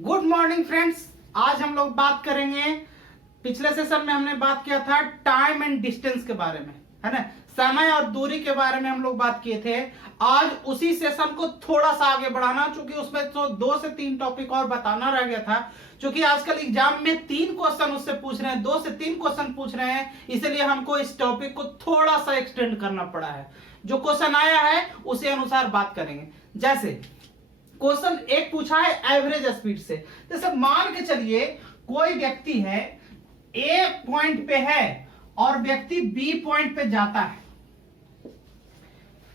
Good morning friends. आज हम लोग बात करेंगे, पिछले सेशन में हमने बात किया था टाइम एंड डिस्टेंस के बारे में, है ना, समय और दूरी के बारे में हम लोग बात किए थे। आज उसी सेशन को थोड़ा सा आगे बढ़ाना, क्योंकि उसमें तो 2 से 3 टॉपिक और बताना रह गया था। क्योंकि आजकल एग्जाम में 3 क्वेश्चन उससे पूछ रहे हैं, 2 से 3 क्वेश्चन पूछ रहे हैं, इसलिए हमको इस टॉपिक को थोड़ा सा एक्सटेंड करना पड़ा है। जो क्वेश्चन आया है उसी अनुसार बात करेंगे। जैसे क्वेश्चन एक पूछा है एवरेज स्पीड से। जैसे मान के चलिए कोई व्यक्ति है, ए पॉइंट पे है और व्यक्ति बी पॉइंट पे जाता है।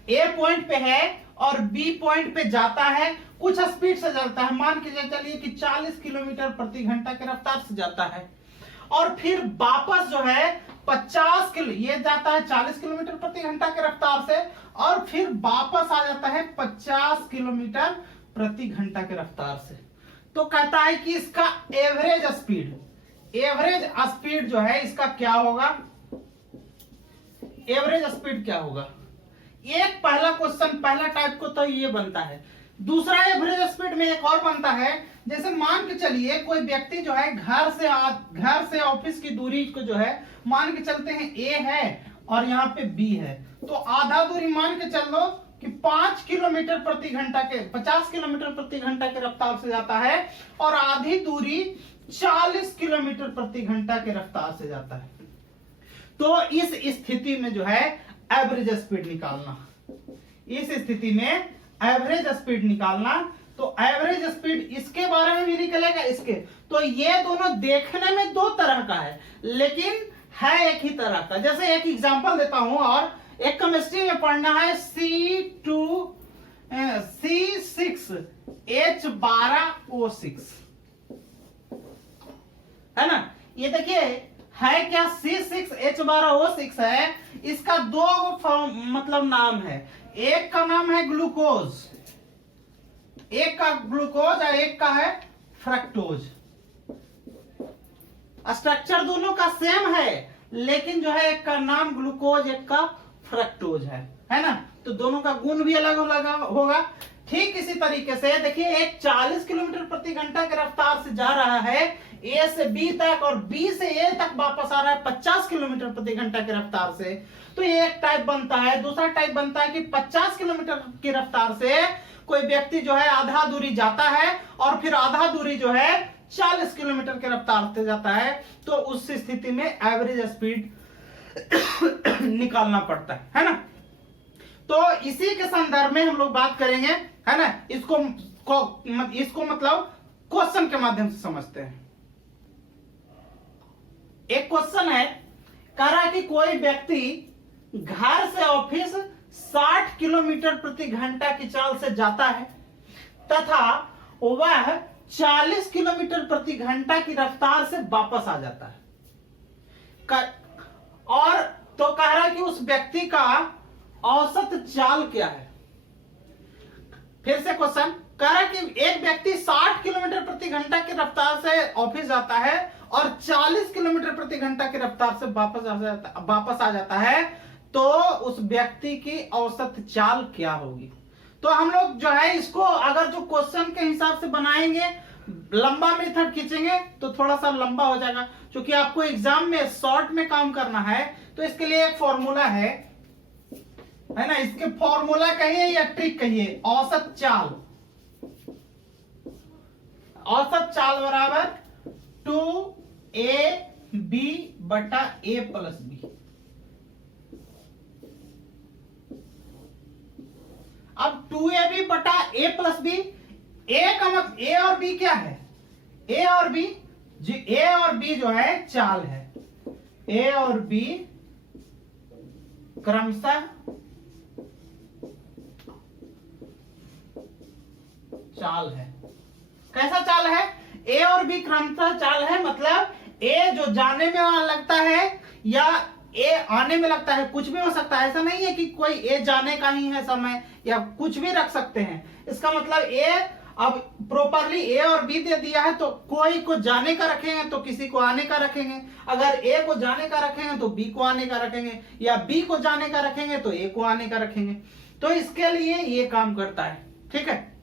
ए पॉइंट पे है और बी पॉइंट पे जाता है, कुछ स्पीड से जाता है, मान के चलिए कि 40 किलोमीटर प्रति घंटा की रफ्तार से जाता है, और फिर वापस जो है 50 किलो, ये जाता है 40 किलोमीटर प्रति घंटा की रफ्तार से, और फिर वापस आ जाता है 50 किलोमीटर प्रति घंटा की रफ्तार से। तो कहता है कि इसका एवरेज स्पीड जो है इसका क्या होगा, एवरेज स्पीड क्या होगा। एक पहला क्वेश्चन, पहला टाइप को तो ये बनता है। दूसरा एवरेज स्पीड में एक और बनता है। जैसे मान के चलिए कोई व्यक्ति जो है घर से ऑफिस की दूरी को जो है मान के चलते हैं ए है और यहाँ पे बी है, तो आधा दूरी मान के चल लो कि 5 किलोमीटर प्रति घंटा के 50 किलोमीटर प्रति घंटा के रफ्तार से जाता है, और आधी दूरी 40 किलोमीटर प्रति घंटा के रफ्तार से जाता है। तो इस स्थिति में जो है एवरेज स्पीड निकालना, इस स्थिति में एवरेज स्पीड निकालना। तो एवरेज स्पीड इसके बारे में भी निकलेगा, इसके। तो ये दोनों देखने में 2 तरह का है, लेकिन है एक ही तरह का। जैसे एक एग्जांपल देता हूं, और एक केमिस्ट्री में पढ़ना है C6H12O6, है ना। ये देखिए है क्या, C6H12O6 है। इसका 2 मतलब नाम है। एक का नाम है ग्लूकोज, एक का ग्लूकोज और एक का है फ्रक्टोज। स्ट्रक्चर दोनों का सेम है, लेकिन जो है एक का नाम ग्लूकोज, एक का फ्रक्टोज है ना। तो दोनों का गुण भी अलग अलग होगा। ठीक इसी तरीके से देखिए, एक 40 किलोमीटर प्रति घंटा की रफ्तार से जा रहा है ए से बी तक, और बी से ए तक वापस आ रहा है 50 किलोमीटर प्रति घंटा की रफ्तार से। तो ये एक टाइप बनता है। दूसरा टाइप बनता है कि 50 किलोमीटर की रफ्तार से कोई व्यक्ति जो है आधा दूरी जाता है, और फिर आधा दूरी जो है 40 किलोमीटर की रफ्तार से जाता है। तो उस स्थिति में एवरेज स्पीड निकालना पड़ता है ना। तो इसी के संदर्भ में हम लोग बात करेंगे, है ना। इसको मतलब क्वेश्चन के माध्यम से समझते हैं। एक क्वेश्चन है, कह रहा है कि कोई व्यक्ति घर से ऑफिस 60 किलोमीटर प्रति घंटा की चाल से जाता है तथा वह 40 किलोमीटर प्रति घंटा की रफ्तार से वापस आ जाता है। और तो कह रहा है कि उस व्यक्ति का औसत चाल क्या है। फिर से क्वेश्चन कह रहा है कि एक व्यक्ति 60 किलोमीटर प्रति घंटा की रफ्तार से ऑफिस जाता है और 40 किलोमीटर प्रति घंटा की रफ्तार से वापस आ जाता है, तो उस व्यक्ति की औसत चाल क्या होगी। तो हम लोग जो है इसको अगर जो क्वेश्चन के हिसाब से बनाएंगे, लंबा मेथड खींचेंगे तो थोड़ा सा लंबा हो जाएगा। क्योंकि आपको एग्जाम में शॉर्ट में काम करना है, तो इसके लिए एक फॉर्मूला है ना। इसके फॉर्मूला कहिए या ट्रिक कहिए, औसत चाल। औसत चाल बराबर 2AB बटा A प्लस B। अब 2AB बटा A प्लस B, A का मतलब A और B क्या है, A और B जी, A और B जो है चाल है। A और B क्रमशः चाल है। कैसा चाल है, A और B क्रमशः चाल है। मतलब A जो जाने में लगता है या A आने में लगता है, कुछ भी हो सकता है। ऐसा नहीं है कि कोई A जाने का ही है समय, या कुछ भी रख सकते हैं। इसका मतलब A अब प्रॉपरली A और B दे दिया है, तो कोई को जाने का रखेंगे तो किसी को आने का रखेंगे। अगर A को जाने का रखेंगे तो B को आने का रखेंगे, या B को जाने का रखेंगे तो A को आने का रखेंगे। तो इसके लिए ये काम करता है, ठीक है।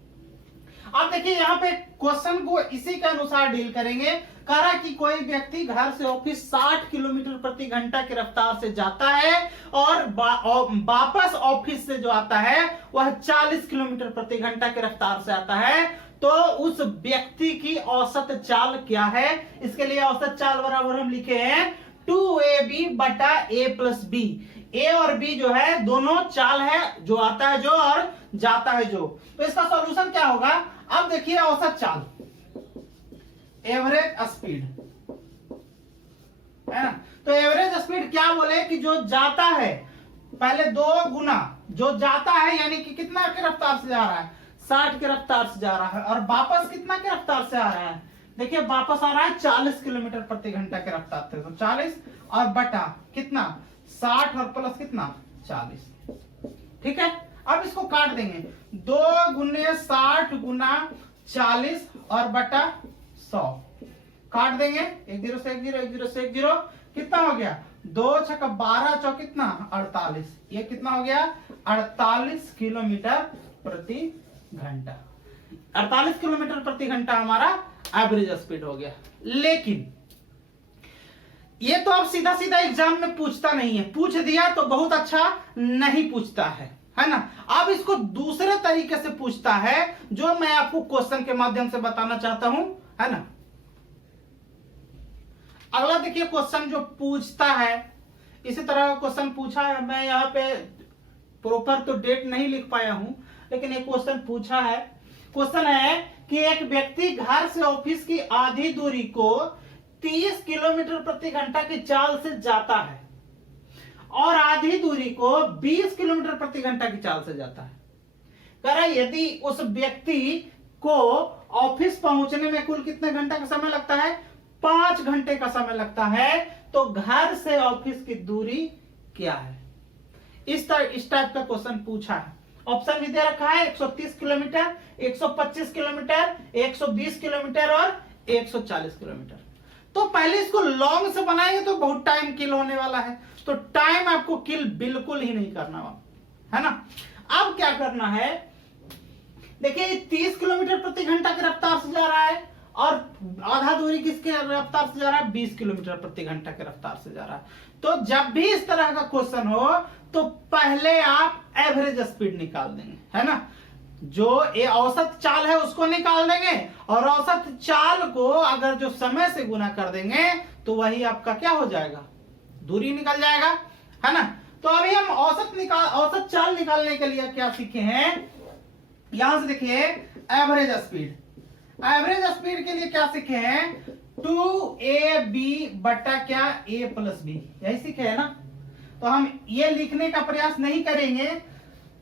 अब देखिए यहाँ पे क्वेश्चन को इसी के अनुसार डील करेंगे। कह रहा कि कोई व्यक्ति घर से ऑफिस 60 किलोमीटर प्रति घंटा की रफ्तार से जाता है और वापस ऑफिस से जो आता है वह 40 किलोमीटर प्रति घंटा की रफ्तार से आता है, तो उस व्यक्ति की औसत चाल क्या है? इसके लिए औसत चाल बराबर हम लिखे हैं 2ab बटा a प्लस बी। ए और बी जो है दोनों चाल है, जो आता है जो और जाता है जो। तो इसका सॉल्यूशन क्या होगा? अब देखिए औसत चाल, एवरेज स्पीड है ना। तो एवरेज स्पीड क्या बोले कि जो जाता है, पहले 2 गुना जो जाता है यानी कि कितना की रफ्तार से जा रहा है, 60 की रफ्तार से जा रहा है, और वापस कितना की रफ्तार से आ रहा है, देखिए वापस आ रहा है 40 किलोमीटर प्रति घंटा की रफ्तार से। तो 40 और बटा कितना 60 और प्लस कितना 40, ठीक है। अब इसको काट देंगे, 2 गुने 60 गुना 40 और बटा 100 काट देंगे, 1 0 से 1 0, 1 0 से 1 0, कितना हो गया 2 छक्का 12 चौ कितना 48, ये कितना हो गया 48 किलोमीटर प्रति घंटा। 48 किलोमीटर प्रति घंटा हमारा एवरेज स्पीड हो गया। लेकिन ये तो अब सीधा सीधा एग्जाम में पूछता नहीं है, पूछ दिया तो बहुत अच्छा, नहीं पूछता है ना। अब इसको दूसरे तरीके से पूछता है जो मैं आपको क्वेश्चन के माध्यम से बताना चाहता हूं, है ना। अगला देखिए क्वेश्चन जो पूछता है, इसी तरह का क्वेश्चन पूछा है। मैं यहाँ पे प्रॉपर तो डेट नहीं लिख पाया हूं, लेकिन एक क्वेश्चन पूछा है। क्वेश्चन है कि एक व्यक्ति घर से ऑफिस की आधी दूरी को 30 किलोमीटर प्रति घंटा की चाल से जाता है और आधी दूरी को 20 किलोमीटर प्रति घंटा की चाल से जाता है। कह रहा है यदि उस व्यक्ति को ऑफिस पहुंचने में कुल कितने घंटे का समय लगता है, 5 घंटे का समय लगता है, तो घर से ऑफिस की दूरी क्या है? इस टाइप का क्वेश्चन पूछा है। ऑप्शन भी दे रखा है 130 किलोमीटर, 125 किलोमीटर, 120 किलोमीटर और 140 किलोमीटर। तो पहले इसको लॉन्ग से बनाएंगे तो बहुत टाइम किल होने वाला है, तो टाइम आपको किल बिल्कुल ही नहीं करना है ना। अब क्या करना है, देखिए 30 किलोमीटर प्रति घंटा की रफ्तार से जा रहा है और आधा दूरी किसके रफ्तार से जा रहा है, 20 किलोमीटर प्रति घंटा की रफ्तार से जा रहा है। तो जब भी इस तरह का क्वेश्चन हो तो पहले आप एवरेज स्पीड निकाल देंगे, है ना। जो ये औसत चाल है उसको निकाल देंगे और औसत चाल को अगर जो समय से गुना कर देंगे तो वही आपका क्या हो जाएगा, दूरी निकल जाएगा, है ना। तो अभी हम औसत चाल निकालने के लिए क्या सीखे हैं, यहां से देखिए एवरेज स्पीड। एवरेज स्पीड के लिए क्या सीखे हैं, 2ab बटा क्या a प्लस बी, यही सीखे है ना। तो हम ये लिखने का प्रयास नहीं करेंगे,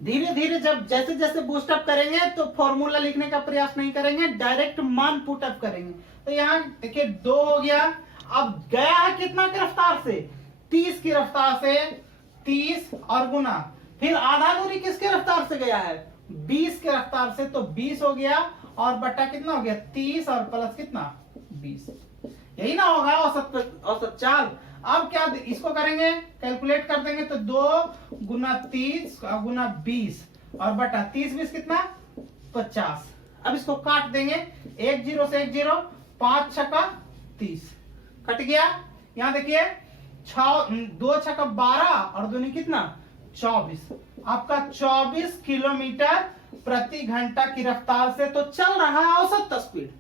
धीरे धीरे जब जैसे जैसे बूस्ट अप करेंगे तो फॉर्मूला लिखने का प्रयास नहीं करेंगे, डायरेक्ट मान पुट अप करेंगे। तो यहाँ देखिए 2 हो गया, अब गया है कितना की रफ्तार से, 30 की रफ्तार से, 30 और गुना, फिर आधा दूरी किसके रफ्तार से गया है, 20 के रफ्तार से, तो 20 हो गया और बटा कितना हो गया 30 और प्लस कितना 20, यही ना होगा औसत चाल। अब क्या इसको करेंगे, कैलकुलेट कर देंगे, तो 2 गुना 30 गुना 20 और बटा 30 20 कितना 50। अब इसको काट देंगे, 1 0 से 1 0, 5 छक्का 30 कट गया। यहाँ देखिए 2 छक्का 12 और दूनी कितना 24, आपका 24 किलोमीटर प्रति घंटा की रफ्तार से तो चल रहा है औसत स्पीड,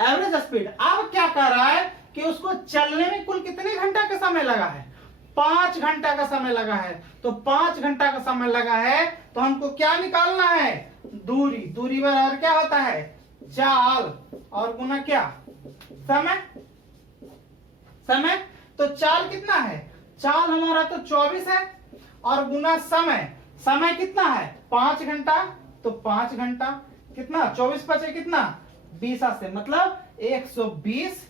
एवरेज स्पीड। अब क्या कर रहा है कि उसको चलने में कुल कितने घंटा का समय लगा है, 5 घंटा का समय लगा है। तो 5 घंटा का समय लगा है तो हमको क्या निकालना है, दूरी। दूरी बराबर क्या होता है, चाल और गुना क्या समय। तो चाल कितना है, चाल हमारा तो 24 है और गुना समय कितना है 5 घंटा, तो 5 घंटा कितना 24 बचे कितना 20 से, मतलब 120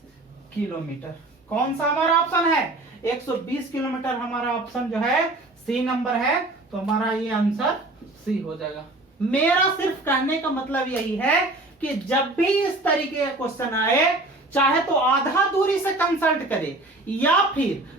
किलोमीटर। कौन सा हमारा ऑप्शन है, 120 किलोमीटर हमारा ऑप्शन जो है सी नंबर है। तो हमारा ये आंसर सी हो जाएगा। मेरा सिर्फ कहने का मतलब यही है कि जब भी इस तरीके का क्वेश्चन आए, चाहे तो आधा दूरी से कंसल्ट करे या फिर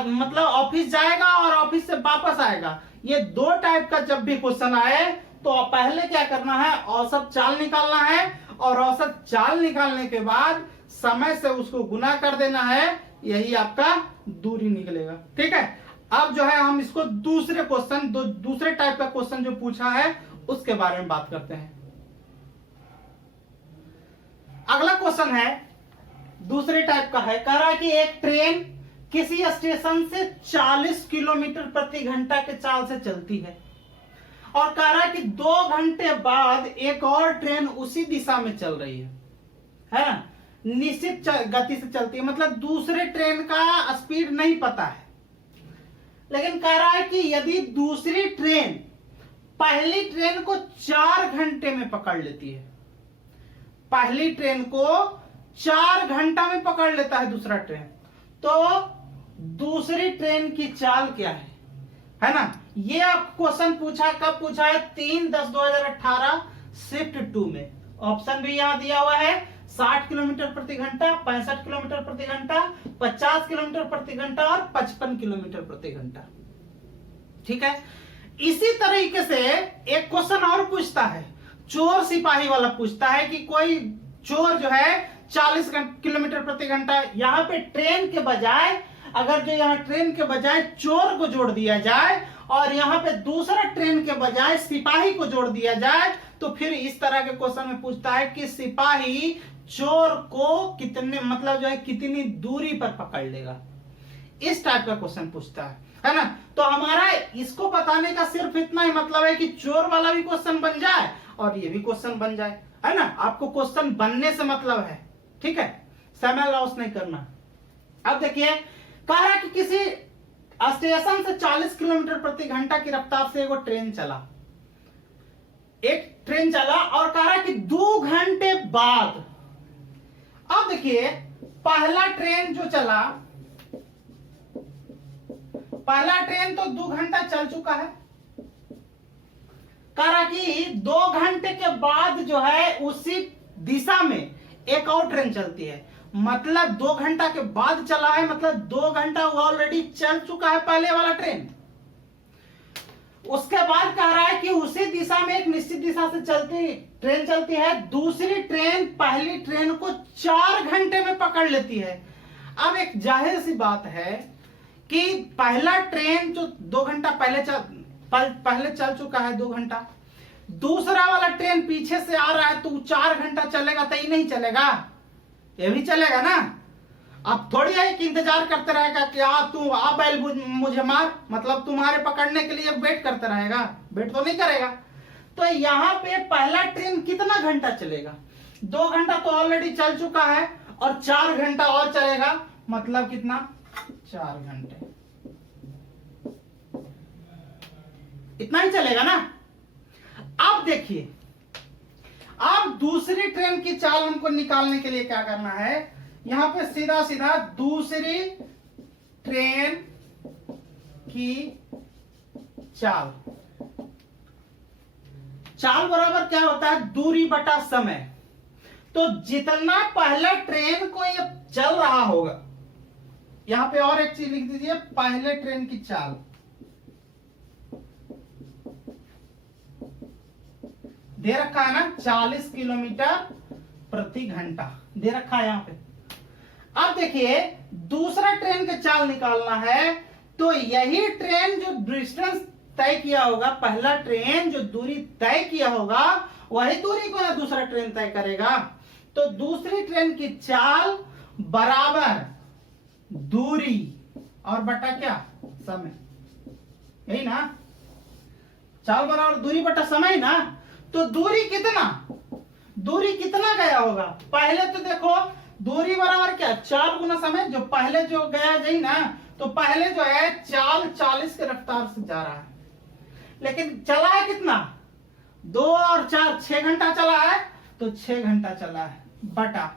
मतलब ऑफिस जाएगा और ऑफिस से वापस आएगा, ये 2 टाइप का जब भी क्वेश्चन आए तो पहले क्या करना है, औसत चाल निकालना है, और औसत चाल निकालने के बाद समय से उसको गुना कर देना है, यही आपका दूरी निकलेगा। ठीक है, अब जो है हम इसको दूसरे क्वेश्चन, दूसरे टाइप का क्वेश्चन जो पूछा है उसके बारे में बात करते हैं। अगला क्वेश्चन है दूसरे टाइप का है, कह रहा है कि एक ट्रेन किसी स्टेशन से 40 किलोमीटर प्रति घंटा के चाल से चलती है, और कह रहा है कि 2 घंटे बाद एक और ट्रेन उसी दिशा में चल रही है ना, निश्चित गति से चलती है, मतलब दूसरे ट्रेन का स्पीड नहीं पता है। लेकिन कह रहा है कि यदि दूसरी ट्रेन पहली ट्रेन को 4 घंटे में पकड़ लेती है, पहली ट्रेन को 4 घंटा में पकड़ लेता है दूसरा ट्रेन, तो दूसरी ट्रेन की चाल क्या है ना। ये आप क्वेश्चन पूछा, कब पूछा है, 3/10/2018 शिफ्ट 2 में। ऑप्शन भी यहां दिया हुआ है, 60 किलोमीटर प्रति घंटा, 65 किलोमीटर प्रति घंटा, 50 किलोमीटर प्रति घंटा और 55 किलोमीटर प्रति घंटा। ठीक है, इसी तरीके से एक क्वेश्चन और पूछता है, चोर सिपाही वाला पूछता है कि कोई चोर जो है 40 किलोमीटर प्रति घंटा, यहां पे ट्रेन के बजाय, अगर जो यहां ट्रेन के बजाय चोर को जोड़ दिया जाए और यहां पे दूसरा ट्रेन के बजाय सिपाही को जोड़ दिया जाए, तो फिर इस तरह के क्वेश्चन में पूछता है कि सिपाही चोर को कितने, मतलब जो है कितनी दूरी पर पकड़ लेगा। इस टाइप का क्वेश्चन पूछता है ना। तो हमारा इसको बताने का सिर्फ इतना ही मतलब है कि चोर वाला भी क्वेश्चन बन जाए और ये भी क्वेश्चन बन जाए, है ना। आपको क्वेश्चन बनने से मतलब है, ठीक है, समय लॉस नहीं करना। अब देखिए, कह रहा है कि किसी स्टेशन से 40 किलोमीटर प्रति घंटा की रफ्तार से एक ट्रेन चला, और कह रहा है कि 2 घंटे बाद, अब देखिए पहला ट्रेन जो चला, पहला ट्रेन तो 2 घंटा चल चुका है, कह रहा कि 2 घंटे के बाद जो है उसी दिशा में एक और ट्रेन चलती है, मतलब 2 घंटा के बाद चला है, मतलब 2 घंटा वो ऑलरेडी चल चुका है पहले वाला ट्रेन। उसके बाद कह रहा है कि उसी दिशा में एक निश्चित दिशा से ट्रेन चलती है, दूसरी ट्रेन पहली ट्रेन को 4 घंटे में पकड़ लेती है। अब एक जाहिर सी बात है कि पहला ट्रेन जो 2 घंटा पहले चल चुका है, 2 घंटा, दूसरा वाला ट्रेन पीछे से आ रहा है तो 4 घंटा चलेगा, तो ये नहीं चलेगा, ये भी चलेगा ना। अब थोड़ी है कि इंतजार करते रहेगा कि तू आ बैल मुझे मार, मतलब तुम्हारे पकड़ने के लिए वेट करते रहेगा, वेट तो नहीं करेगा। तो यहाँ पे पहला ट्रेन कितना घंटा चलेगा, 2 घंटा तो ऑलरेडी चल चुका है और 4 घंटा और चलेगा, मतलब कितना, 4 घंटे, इतना ही चलेगा ना। अब देखिए, अब दूसरी ट्रेन की चाल हमको निकालने के लिए क्या करना है, यहां पे सीधा सीधा दूसरी ट्रेन की चाल, चाल बराबर क्या होता है, दूरी बटा समय। तो जितना पहला ट्रेन को ये चल रहा होगा, यहां पे और एक चीज लिख दीजिए, पहले ट्रेन की चाल दे रखा है ना, 40 किलोमीटर प्रति घंटा दे रखा है यहां पे। अब देखिए दूसरा ट्रेन का चाल निकालना है, तो यही ट्रेन जो डिस्टेंस तय किया होगा, पहला ट्रेन जो दूरी तय किया होगा, वही दूरी को ना दूसरा ट्रेन तय करेगा। तो दूसरी ट्रेन की चाल बराबर दूरी और बटा क्या, समय, यही ना, चाल बराबर दूरी बटा समय ना। तो दूरी कितना गया होगा, पहले तो देखो दूरी बराबर क्या, 4 गुना समय, जो पहले जो गया जाई ना, तो पहले जो है चाल 40 के रफ्तार से जा रहा है, लेकिन चला है कितना, 2 और 4 6 घंटा चला है, तो 6 घंटा चला है, बटा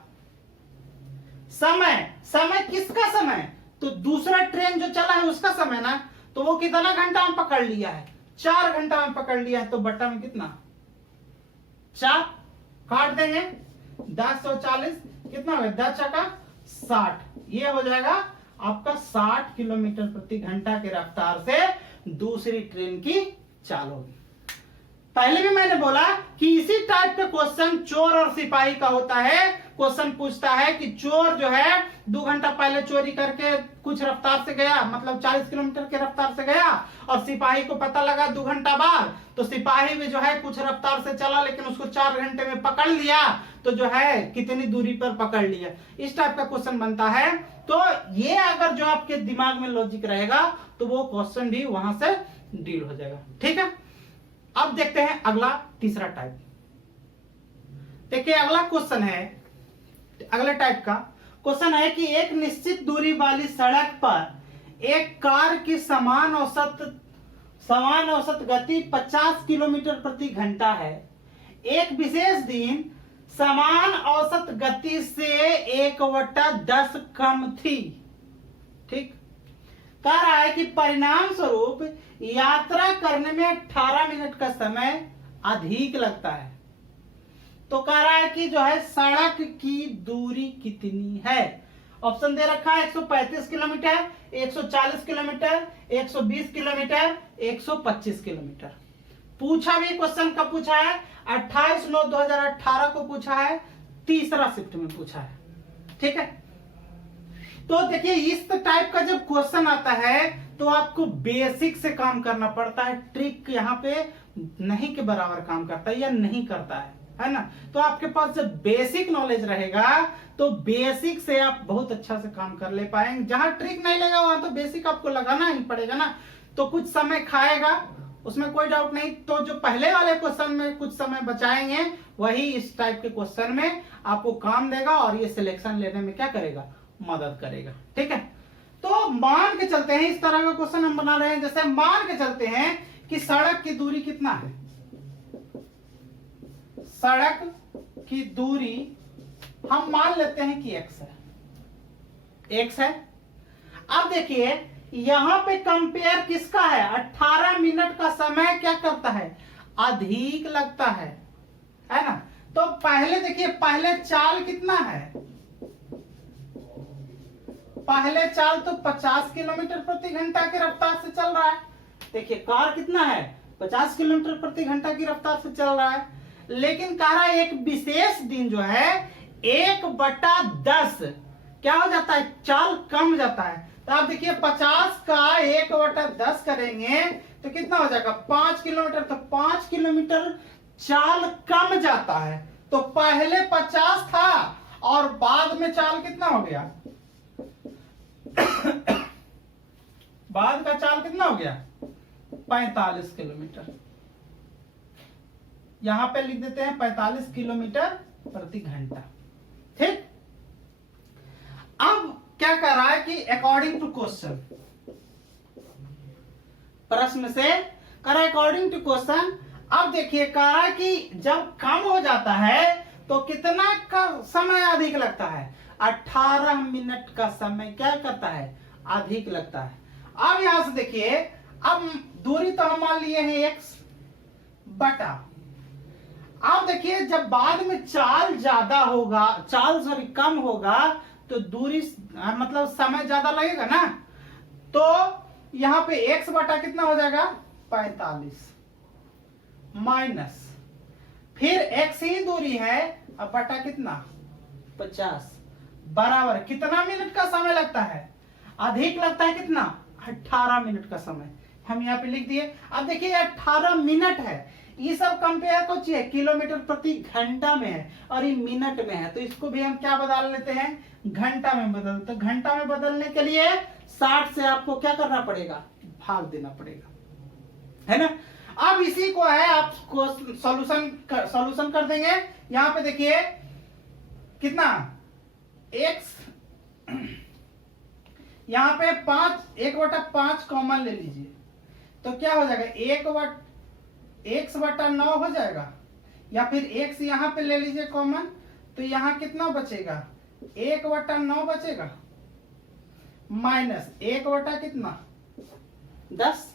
समय किसका समय, तो दूसरा ट्रेन जो चला है उसका समय ना, तो वो कितना घंटा में पकड़ लिया है, 4 घंटा में पकड़ लिया है, तो बटा में कितना, 4 काट देंगे, 10 और 40 कितना हो गया, 10 चका 60, ये हो जाएगा आपका 60 किलोमीटर प्रति घंटा की रफ्तार से दूसरी ट्रेन की चाल होगी। पहले भी मैंने बोला कि इसी टाइप का क्वेश्चन चोर और सिपाही का होता है। क्वेश्चन पूछता है कि चोर जो है 2 घंटा पहले चोरी करके कुछ रफ्तार से गया, मतलब 40 किलोमीटर के रफ्तार से गया, और सिपाही को पता लगा 2 घंटा बाद, तो सिपाही भी जो है कुछ रफ्तार से चला लेकिन उसको 4 घंटे में पकड़ लिया, तो जो है कितनी दूरी पर पकड़ लिया। इस टाइप का क्वेश्चन बनता है। तो ये अगर जो आपके दिमाग में लॉजिक रहेगा तो वो क्वेश्चन भी वहां से डील हो जाएगा। ठीक है, अब देखते हैं अगला तीसरा टाइप। देखिए अगला क्वेश्चन है, अगले टाइप का क्वेश्चन है कि एक निश्चित दूरी वाली सड़क पर एक कार की समान औसत गति 50 किलोमीटर प्रति घंटा है। एक विशेष दिन समान औसत गति से 1/10 कम थी। ठीक, कह रहा है कि परिणाम स्वरूप यात्रा करने में 18 मिनट का समय अधिक लगता है। तो कह रहा है कि जो है सड़क की दूरी कितनी है। ऑप्शन दे रखा है 135 किलोमीटर, 140 किलोमीटर, 120 किलोमीटर, 125 किलोमीटर। पूछा भी क्वेश्चन कब पूछा है, 28/9/2018 को पूछा है, तीसरा शिफ्ट में पूछा है। ठीक है, तो देखिए इस टाइप का जब क्वेश्चन आता है तो आपको बेसिक से काम करना पड़ता है। ट्रिक यहाँ पे नहीं के बराबर काम करता है या नहीं करता है ना। तो आपके पास जब बेसिक नॉलेज रहेगा तो बेसिक से आप बहुत अच्छा से काम कर ले पाएंगे। जहां ट्रिक नहीं लगा वहां तो बेसिक आपको लगाना ही पड़ेगा ना। तो कुछ समय खाएगा, उसमें कोई डाउट नहीं। तो जो पहले वाले क्वेश्चन में कुछ समय बचाएंगे वही इस टाइप के क्वेश्चन में आपको काम देगा और ये सिलेक्शन लेने में क्या करेगा, मदद करेगा। ठीक है, तो मान के चलते हैं, इस तरह का क्वेश्चन हम बना रहे हैं। जैसे मान के चलते हैं कि सड़क की दूरी कितना है, सड़क की दूरी हम मान लेते हैं कि x है, x है। अब देखिए यहां पे कंपेयर किसका है, 18 मिनट का समय क्या करता है, अधिक लगता है ना। तो पहले देखिए, पहले चाल कितना है, पहले चाल तो 50 किलोमीटर प्रति घंटा की रफ्तार से चल रहा है। देखिए कार कितना है, 50 किलोमीटर प्रति घंटा की रफ्तार से चल रहा है। लेकिन कह रहा है एक विशेष दिन जो है 1/10 क्या हो जाता है, चाल कम जाता है। तो आप देखिए 50 का 1/10 करेंगे तो कितना हो जाएगा, 5 किलोमीटर। तो 5 किलोमीटर चाल कम जाता है। तो पहले 50 था और बाद में चाल कितना हो गया बाद का चाल कितना हो गया, 45 किलोमीटर। यहां पे लिख देते हैं 45 किलोमीटर प्रति घंटा। ठीक, अब क्या कर रहा है कि अकॉर्डिंग टू क्वेश्चन, प्रश्न से कर रहा है अकॉर्डिंग टू क्वेश्चन। अब देखिए कह रहा है कि जब कम हो जाता है तो कितना का समय अधिक लगता है, 18 मिनट का समय क्या करता है, अधिक लगता है। अब यहां से देखिए, अब दूरी तो हम मान लिए हैं x बटा, अब देखिए जब बाद में चाल ज्यादा होगा, चाल सॉरी कम होगा तो दूरी मतलब समय ज्यादा लगेगा ना। तो यहां पे x बटा कितना हो जाएगा, 45 माइनस, फिर x ही दूरी है, अब बटा कितना 50 बराबर कितना मिनट का समय लगता है, अधिक लगता है कितना, 18 मिनट का समय हम यहाँ पे लिख दिए। अब देखिए 18 मिनट है, ये सब कंपेयर को चाहिए किलोमीटर प्रति घंटा में है और ये मिनट में है। तो इसको भी हम क्या बदल लेते हैं, घंटा में बदल। तो घंटा में बदलने के लिए 60 से आपको क्या करना पड़ेगा, भाग देना पड़ेगा, है ना। अब इसी को है आपको सॉल्यूशन कर देंगे। यहाँ पे देखिए कितना x, यहाँ पे 1/5 कॉमन ले लीजिए तो क्या हो जाएगा, x बटा 9 हो जाएगा, या फिर x यहाँ पे ले लीजिए कॉमन, तो यहाँ कितना बचेगा, 1/9 बचेगा, माइनस 1 बटा कितना 10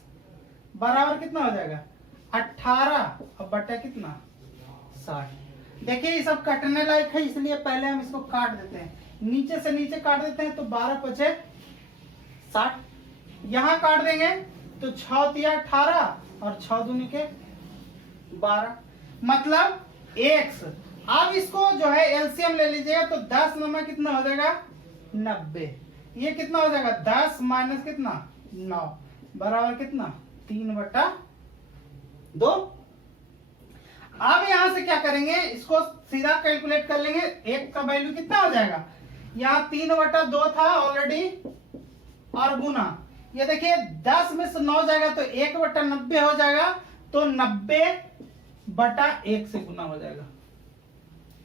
बराबर कितना हो जाएगा 18 और बटा कितना 60। देखिए ये सब कटने लायक है, इसलिए पहले हम इसको काट देते हैं, नीचे से नीचे काट देते हैं तो 12 बचे 60, यहाँ काट देंगे तो 6 तिया 18 और 6 दूनी के 12, मतलब x। अब इसको जो है एलसीएम ले लीजिएगा तो 10 में कितना हो जाएगा 90। ये कितना हो जाएगा 10 माइनस कितना 9 बराबर कितना 3/2। अब यहां से क्या करेंगे, इसको सीधा कैलकुलेट कर लेंगे। एक का वैल्यू कितना हो जाएगा, यहाँ 3/2 था ऑलरेडी और गुना, ये देखिए 10 में से 9 जाएगा तो 1/90 हो जाएगा, तो 90/1 से गुना हो जाएगा।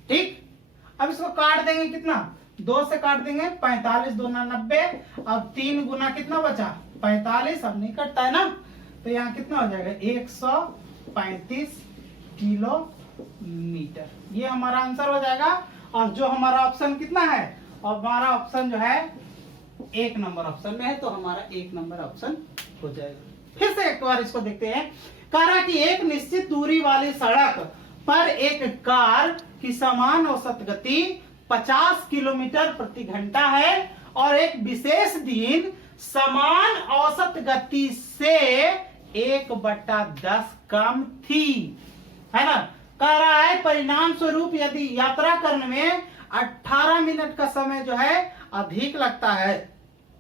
ठीक, अब इसको काट देंगे, कितना 2 से काट देंगे 45 दूना 90, अब 3 गुना कितना बचा 45, अब नहीं कटता है ना, तो यहाँ कितना हो जाएगा 135 किलोमीटर। ये हमारा आंसर हो जाएगा। और जो हमारा ऑप्शन कितना है, और हमारा ऑप्शन जो है 1 नंबर ऑप्शन में है, तो हमारा 1 नंबर ऑप्शन हो जाएगा। फिर से एक बार इसको देखते हैं। कह रहा कि एक निश्चित दूरी वाली सड़क पर एक कार की समान औसत गति 50 किलोमीटर प्रति घंटा है और एक विशेष दिन समान औसत गति से 1/10 कम थी, है ना। कह रहा है परिणाम स्वरूप यदि यात्रा करने में 18 मिनट का समय जो है अधिक लगता है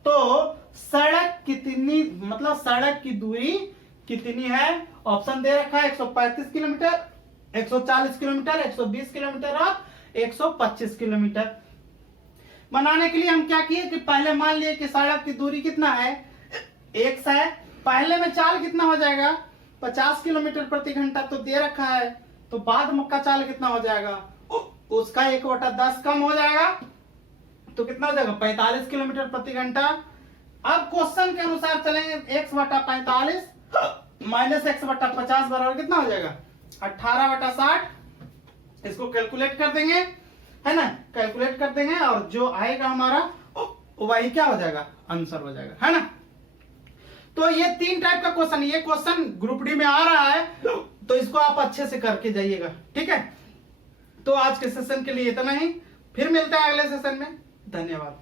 तो सड़क कितनी, मतलब सड़क की दूरी कितनी है। ऑप्शन दे रखा है 135 किलोमीटर, 140 किलोमीटर, 120 किलोमीटर और 125 किलोमीटर। बनाने के लिए हम क्या किए कि पहले मान लिए कि सड़क की दूरी कितना है x है, पहले में चाल कितना हो जाएगा 50 किलोमीटर प्रति घंटा तो दे रखा है, तो बाद का चाल कितना हो जाएगा उसका 1/10 कम हो जाएगा, तो कितना हो जाएगा 45 किलोमीटर प्रति घंटा। अब क्वेश्चन के अनुसार चलेंगे, x/45 माइनस x/50 बराबर कितना हो जाएगा 18/60। इसको कैलकुलेट कर देंगे, है ना, कैलकुलेट कर देंगे और जो आएगा हमारा वही क्या हो जाएगा आंसर हो जाएगा, है ना। तो ये 3 टाइप का क्वेश्चन, ये क्वेश्चन ग्रुप डी में आ रहा है, तो इसको आप अच्छे से करके जाइएगा, ठीक है। तो आज के सेशन के लिए इतना ही, फिर मिलते हैं अगले सेशन में। धन्यवाद।